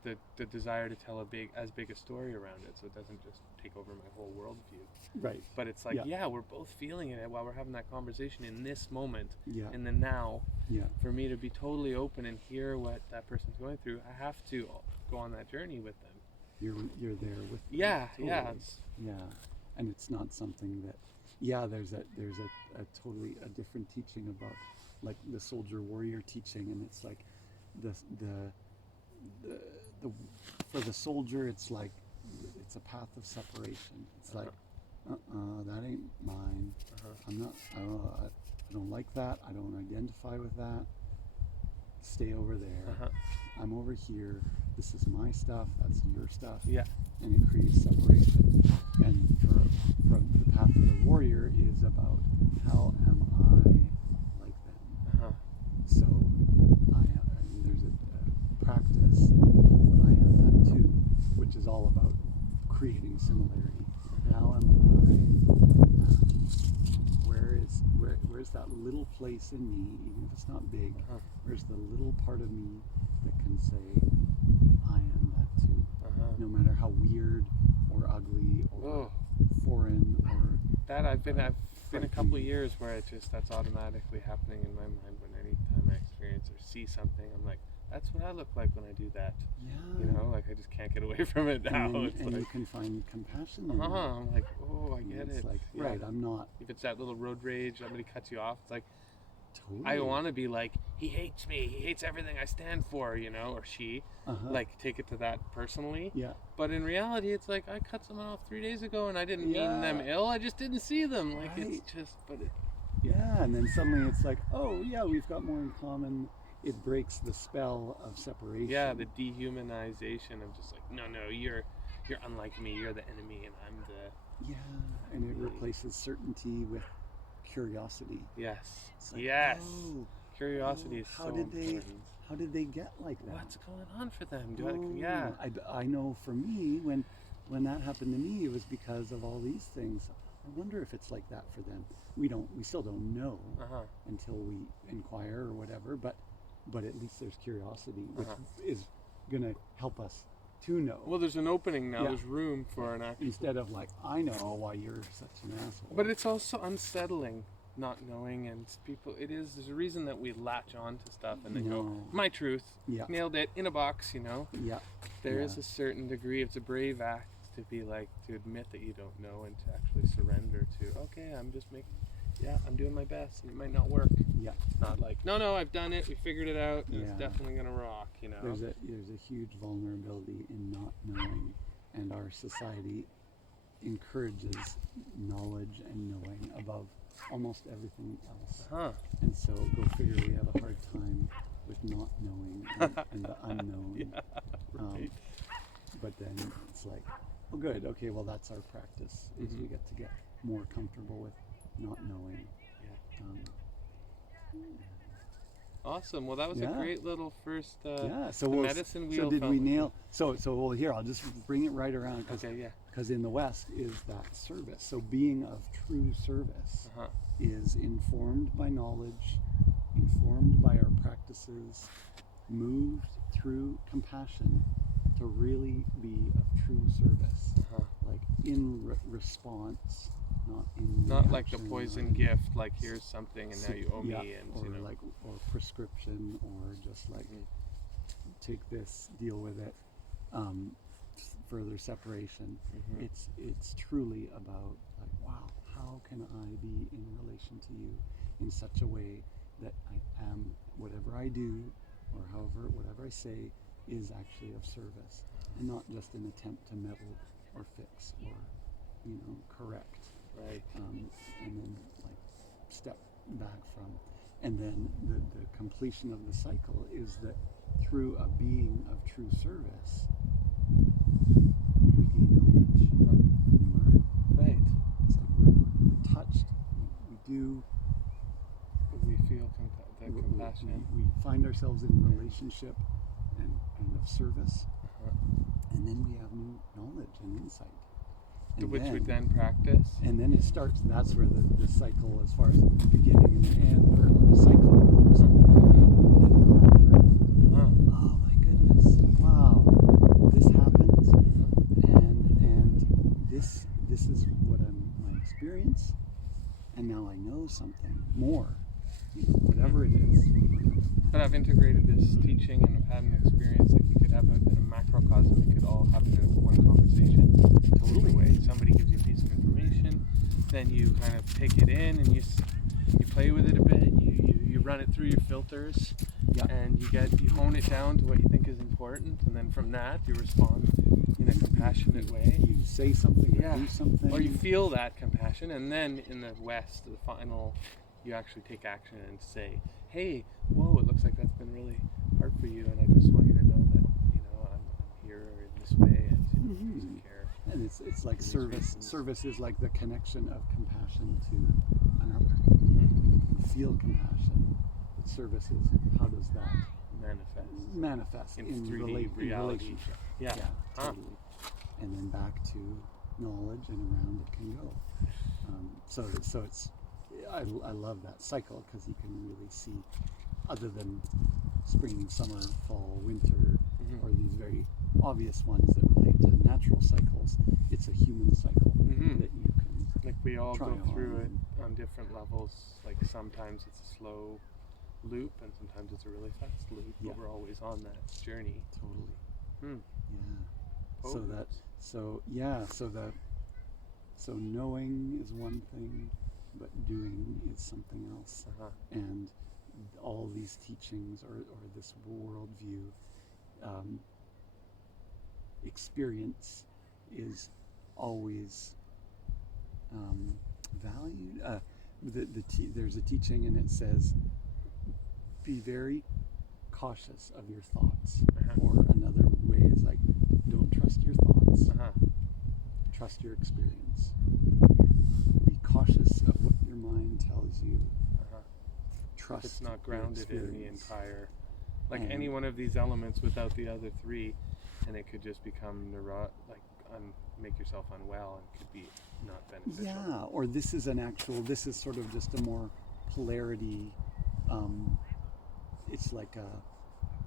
the the desire to tell as big a story around it, so it doesn't just take over my whole worldview. Right. But it's like, yeah, we're both feeling it while we're having that conversation in this moment, in the now. Yeah. For me to be totally open and hear what that person's going through, I have to go on that journey with them. You're there with them. Yeah, totally. Yeah. And it's not something that, there's a totally a different teaching about, like, the soldier warrior teaching, and it's like the for the soldier, it's like it's a path of separation. It's like, that ain't mine. I'm not. I don't like that. I don't identify with that. Stay over there. I'm over here. This is my stuff. That's your stuff. Yeah. And it creates separation. And for the path of the warrior is about, how am I like them? So there's a practice called I am that too, which is all about creating similarity. How am I like that? Where's that little place in me, even if it's not big, where's the little part of me that can say, I am that too? No matter how weird or ugly or foreign or that I've been a couple of years where that's automatically happening in my mind when anytime I experience or see something, I'm like, that's what I look like when I do that. Yeah. You know, like I just can't get away from it now. And you can find compassion in that. I'm like, I get it's it. Like, right, I'm not. If it's that little road rage, somebody cuts you off, it's like, totally. I want to be like, he hates me, he hates everything I stand for, or she, like, take it to that personally. Yeah. But in reality, it's like, I cut someone off 3 days ago and I didn't mean them ill, I just didn't see them. Like, right. it's just, yeah, and then suddenly it's like, we've got more in common. It breaks the spell of separation. Yeah, the dehumanization of just like, no, you're unlike me, you're the enemy, and I'm the... Yeah, and it replaces certainty with curiosity. Yes, like, yes. Curiosity is so important. How did they get like that? What's going on for them? I know for me, when that happened to me, it was because of all these things. I wonder if it's like that for them. We still don't know until we inquire or whatever, but at least there's curiosity, which is going to help us to know. Well, there's an opening now. There's room for an actual... Instead of like, I know why you're such an asshole. But it's also unsettling not knowing, and there's a reason that we latch on to stuff and then go, my truth, nailed it, in a box, Yeah. There is a certain degree, it's a brave act to be like, to admit that you don't know and to actually surrender to, okay, I'm doing my best, and it might not work. Yeah. It's not like, no, I've done it, we figured it out, and it's definitely going to rock, There's a huge vulnerability in not knowing, and our society encourages knowledge and knowing above almost everything else. And so, go figure, we have a hard time with not knowing and the unknown. Right. But then it's like, good, okay, well, that's our practice, is we get to get more comfortable with not knowing. Awesome. Well, that was a great little first so medicine wheel. So did we nail? So here, I'll just bring it right around. Because in the West is that service. So being of true service is informed by knowledge, informed by our practices, moved through compassion to really be of true service, like in response. Not like the poison gift, like here's something and now you owe me, and or prescription, or just like take this, deal with it, further separation. It's truly about like, wow, how can I be in relation to you in such a way that I am, whatever I do or whatever I say is actually of service, and not just an attempt to meddle or fix or correct. Right. And then like step back from, and then the completion of the cycle is that through a being of true service, we gain knowledge, we learn. Right. It's like we're touched. We feel compassion. We find ourselves in relationship and of service, and then we have new knowledge and insight. Which we then practice. And then it starts, that's where the cycle, as far as the beginning and the end, or the cycle goes. Oh my goodness, wow, but I've integrated this teaching and I've had an experience like you could have in a macrocosm. It could all happen in one conversation. Totally way. Somebody gives you a piece of information, then you kind of take it in and you play with it a bit. You run it through your filters, and you hone it down to what you think is important, and then from that you respond in a compassionate way. You say something, or do something, or you feel that compassion, and then in the West, the final, you actually take action and say, "Hey, whoa! It looks like that's been really hard for you, and I just want you to know that I'm here in this way, and you care." And it's like service. Service is like the connection of compassion to another. Feel compassion. But service is, how does that manifest in 3D reality? Relationship? Yeah. Totally. And then back to knowledge, and around it can go. So it's I love that cycle, because you can really see, other than spring, summer, fall, winter, or these very obvious ones that relate to natural cycles, it's a human cycle that you can, like, we all go through it on on different levels. Like, sometimes it's a slow loop and sometimes it's a really fast loop, but we're always on that journey. Totally. So knowing is one thing, but doing is something else. And all these teachings, or this worldview, experience is always valued. There's a teaching, and it says, be very cautious of your thoughts. Or another way is like, don't trust your thoughts. Trust your experience. Be cautious of what your mind tells you. Trust. It's not grounded in the entire, like, any one of these elements without the other three, and it could just become make yourself unwell, and could be not beneficial. Yeah, or this is sort of just a more polarity. It's like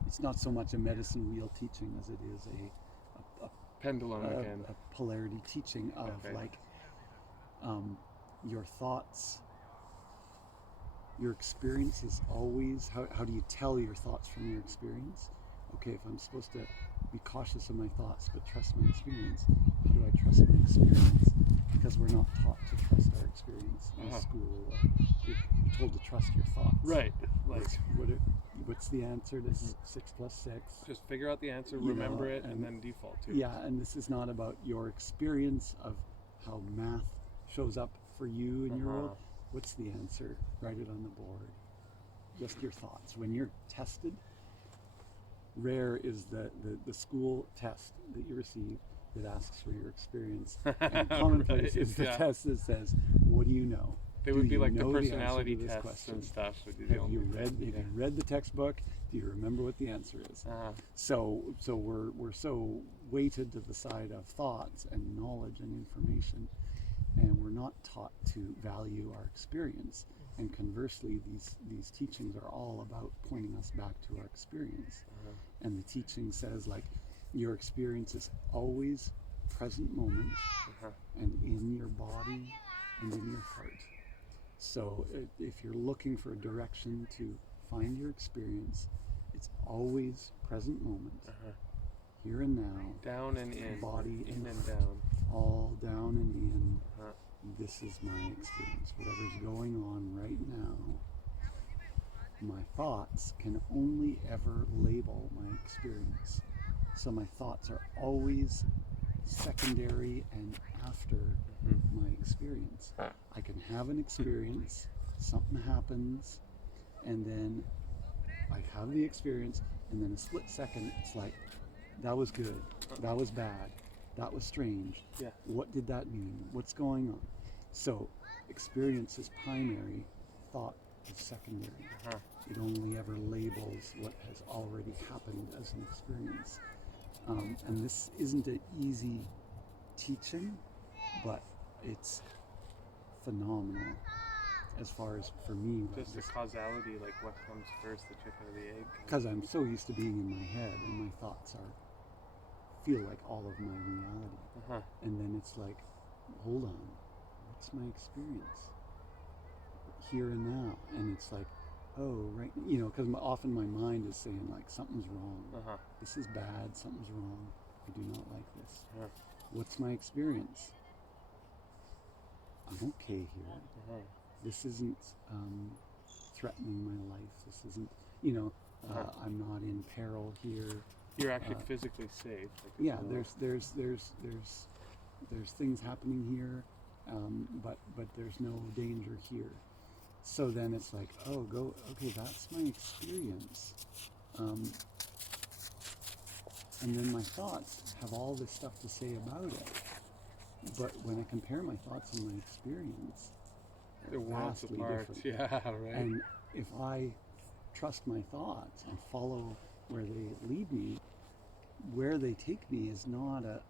it's not so much a medicine wheel teaching as it is a pendulum again. A polarity teaching of your thoughts, your experience is always, how do you tell your thoughts from your experience? Okay, if I'm supposed to be cautious of my thoughts but trust my experience, how do I trust my experience? Because we're not taught to trust our experience in school. You're told to trust your thoughts. Right. Like, what's the answer to 6 plus 6? Just figure out the answer, remember it, and then default to it. Yeah, and this is not about your experience of how math shows up for you in your world. What's the answer? Write it on the board. Just your thoughts. When you're tested, rare is the school test that you receive that asks for your experience. And commonplace is the test that says, what do you know? They would be like the personality tests and stuff. Have you read the textbook? Do you remember what the answer is? So we're so weighted to the side of thoughts and knowledge and information, and we're not taught to value our experience. And conversely, these teachings are all about pointing us back to our experience. And the teaching says, like, your experience is always present moment, and in your body and in your heart. So if you're looking for a direction to find your experience, it's always present moment, here and now, down and in, body in and down, all down and in. This is my experience. Whatever's going on right now, my thoughts can only ever label my experience. So my thoughts are always secondary and after my experience. I can have an experience, something happens, and then I have the experience, and then a split second, it's like, that was good, that was bad, that was strange. What did that mean? What's going on? So experience is primary, thought is secondary. It only ever labels what has already happened as an experience. And this isn't an easy teaching, but it's phenomenal as far as for me. Just the causality, like what comes first, the chicken or the egg? Because I'm so used to being in my head, and my thoughts feel like all of my reality. And then it's like, hold on, what's my experience? Here and now. And it's like, oh, right, because often my mind is saying like something's wrong. Uh-huh. This is bad. Something's wrong. I do not like this. Uh-huh. What's my experience? I'm okay here. Uh-huh. This isn't threatening my life. This isn't, I'm not in peril here. You're actually physically safe. Like Yeah, there's things happening here, but there's no danger here. So then it's like, okay, that's my experience. And then my thoughts have all this stuff to say about it. But when I compare my thoughts and my experience, they're worlds vastly apart. different. Yeah, right. And if I trust my thoughts and follow where they lead me, where they take me is not a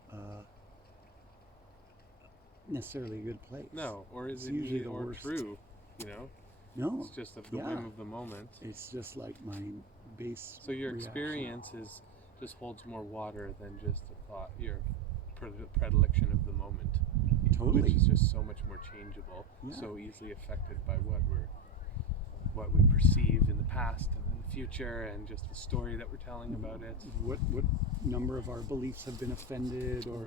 necessarily a good place. No, or is It's it usually usually the or worst. true? No, It's just the whim of the moment. it's just like my base. So your reaction. experience just holds more water than just the thought, your predilection of the moment, Totally. which is just so much more changeable, Yeah. so easily affected by what we perceive in the past and in the future, and just the story that we're telling about it. What number of our beliefs have been offended or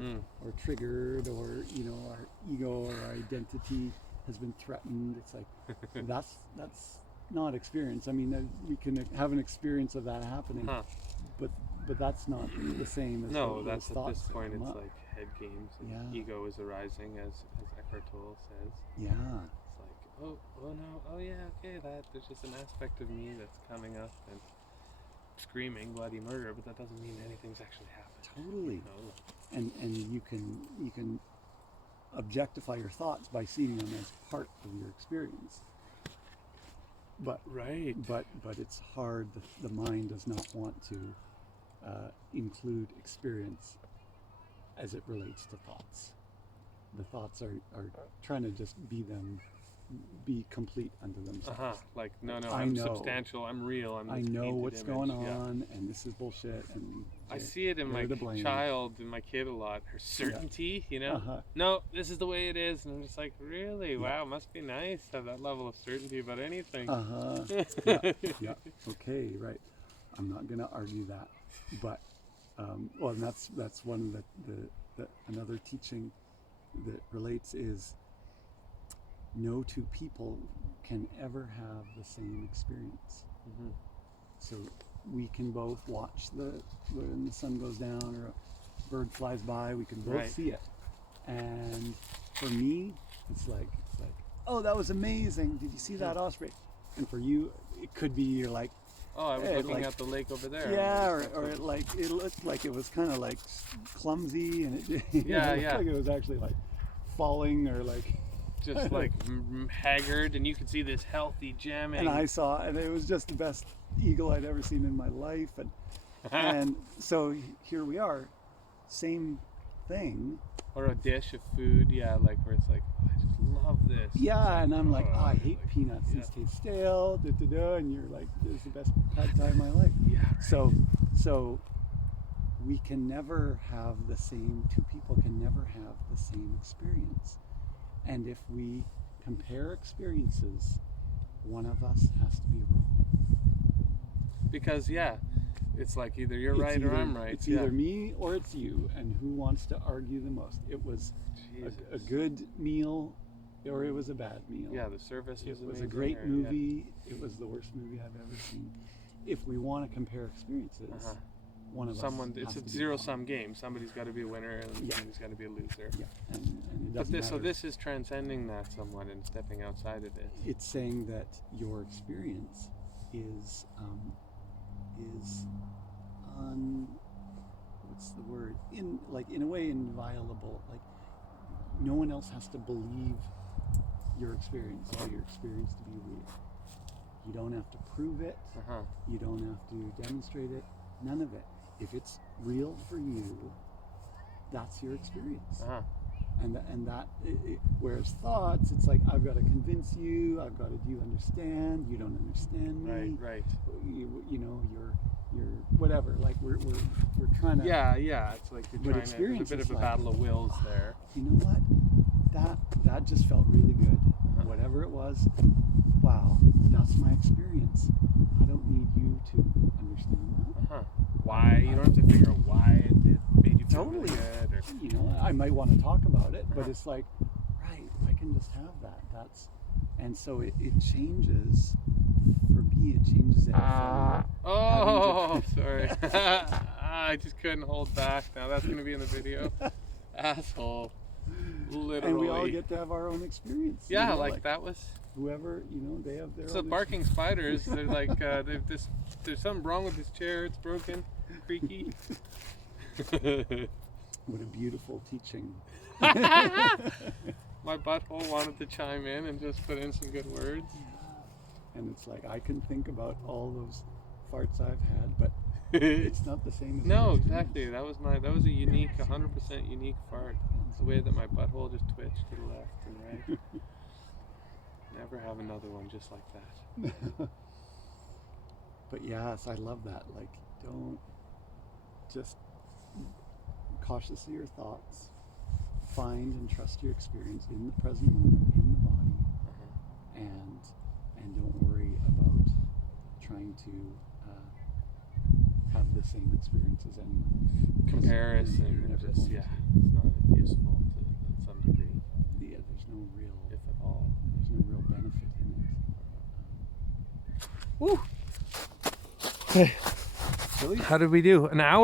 triggered, or our ego or our identity has been threatened. It's like that's not experience. I mean, we can have an experience of that happening, but that's not the same as No, those that's at thoughts this that point come it's up. like head games, and Yeah. ego is arising, as Eckhart Tolle says. Yeah. It's like, oh no, oh yeah, okay, there's just an aspect of me that's coming up and screaming bloody murder, but that doesn't mean anything's actually happened. Totally. And you can objectify your thoughts by seeing them as part of your experience. But Right. but it's hard. The mind does not want to include experience as it relates to thoughts. The thoughts are trying to just be complete unto themselves. Like, no, I I'm know. substantial, I'm real, I'm I this know painted what's image. going Yeah. on, and this is bullshit. And I see it in my they're to blame. child and my kid a lot. Her certainty, Uh-huh. No, this is the way it is. And I'm just like, really? Wow, must be nice to have that level of certainty about anything. Yeah. Okay, right. I'm not going to argue that, but and that's one of the another teaching that relates is no two people can ever have the same experience. Mm-hmm. So we can both watch when the sun goes down or a bird flies by. We can both see it, and for me, it's like, oh, that was amazing. Did you see that osprey? And for you, it could be you're like, oh, I was hey, looking at the lake over there. yeah, or it looked like it was kind of like clumsy, and it looked like it was actually like falling or like just like haggard, and you could see this healthy jamming. And I saw, and it was just the best eagle I'd ever seen in my life, and so here we are, same thing. Or a dish of food, like where it's like, oh, I just love this. Yeah, and I'm like, oh, I hate peanuts. These taste stale. And you're like, this is the best pad thai of my life. Yeah. Right. So we can never have the same. Two people can never have the same experience. And if we compare experiences, one of us has to be wrong. Because it's like either you're right or I'm right. It's either me or it's you, and who wants to argue the most? It was a good meal, or it was a bad meal. Yeah, the service was amazing. It was a great movie. It was the worst movie I've ever seen. If we want to compare experiences, one of us it's has a to zero-sum game. Somebody's got to be a winner, and somebody's got to be a loser. Yeah, and it doesn't matter. So this is transcending that somewhat and stepping outside of it. It's saying that your experience is what's the word? In a way inviolable. Like no one else has to believe your experience for your experience to be real. You don't have to prove it. You don't have to demonstrate it. None of it. If it's real for you, that's your experience. And that whereas thoughts, it's like, I've got to convince you. I've got to. Do you understand? You don't understand me. Right. You're whatever. Like we're trying to. Yeah. It's like you're trying to. There's a bit of a battle of wills there. You know what? that just felt really good. Whatever it was, wow, that's my experience. I don't need you to understand that. Why? You don't have to figure out why it made you feel Totally. really good. Or, You know, I might want to talk about it, but it's like, right, I can just have that. And so it changes, for me, it changes it from sorry. I just couldn't hold back. Now that's going to be in the video. Asshole. Literally. And we all get to have our own experience. Yeah, you know, like that was... Whoever, you know, they have their So own barking spiders, they're like, there's something wrong with this chair, it's broken, creaky. What a beautiful teaching. My butthole wanted to chime in and just put in some good words. And it's like, I can think about all those farts I've had, but it's not the same as No, your exactly. experience. That was a unique, 100% unique fart. The way that my butthole just twitched to the left and right. Never have another one just like that. But yes, I love that. Like, don't just cautious of your thoughts. Find and trust your experience in the present moment, in the body, and don't worry about trying to have the same experience as anyone. Comparison, You're never just, going yeah, to. it's not useful to some degree, Yeah, there's no real, if at all. there's no real benefit in it. Woo! Really? How did we do? An hour?